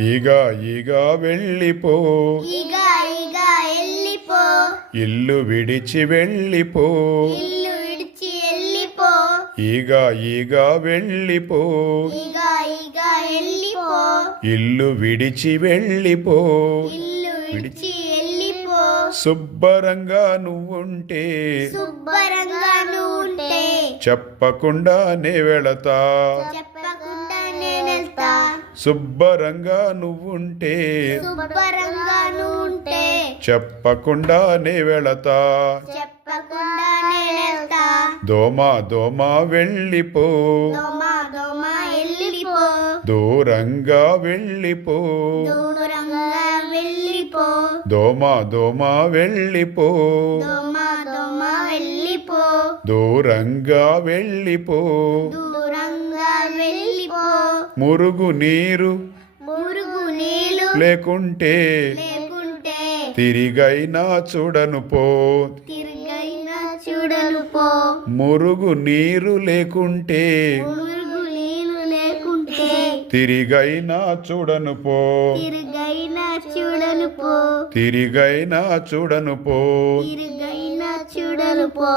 ఈగ ఈగ వెళ్ళిపో, ఈగ ఈగ వెళ్ళిపో, ఇల్లు విడిచి వెళ్ళిపో, ఇల్లు విడిచి వెళ్ళిపో, ఈగ ఈగ వెళ్ళిపో, ఈగ ఈగ వెళ్ళిపో, ఇల్లు విడిచి వెళ్ళిపో, ఇల్లు విడిచి వెళ్ళిపో. శుభ్రంగా నువ్వుంటే, శుభ్రంగా నువ్వుంటే చెప్పకుండానే వెళతా, చెప్పకుండా నేనెళ్తా. శుభ్రంగా నువ్వుంటే, శుభ్రంగా నువ్వుంటే చెప్పకుండానే వెళతా. చెప్పకుండా నేనెళ్తా. దోమ దోమ వెళ్ళిపో, దోమ దోమ వెళ్ళిపో, దూరంగా వెళ్ళిపో, దూరంగా వెళ్ళిపో, దోమ దోమ వెళ్ళిపో, దోమ దోమ వెళ్ళిపో, దూరంగా వెళ్ళిపో. దూరంగా వెళ్ళిపో. మురుగు నీరు మురుగు నీళ్ళు లేకుంటే, లేకుంటే తిరిగైనా చూడను పో. తిరిగైనా చూడను పో. మురుగు నీరు లేకుంటే, మురుగు నీళ్ళు లేకుంటే తిరిగైనా చూడను పో, తిరిగైనా చూడను పో. తిరిగైనా చూడను పో. తిరిగైనా చూడను పో.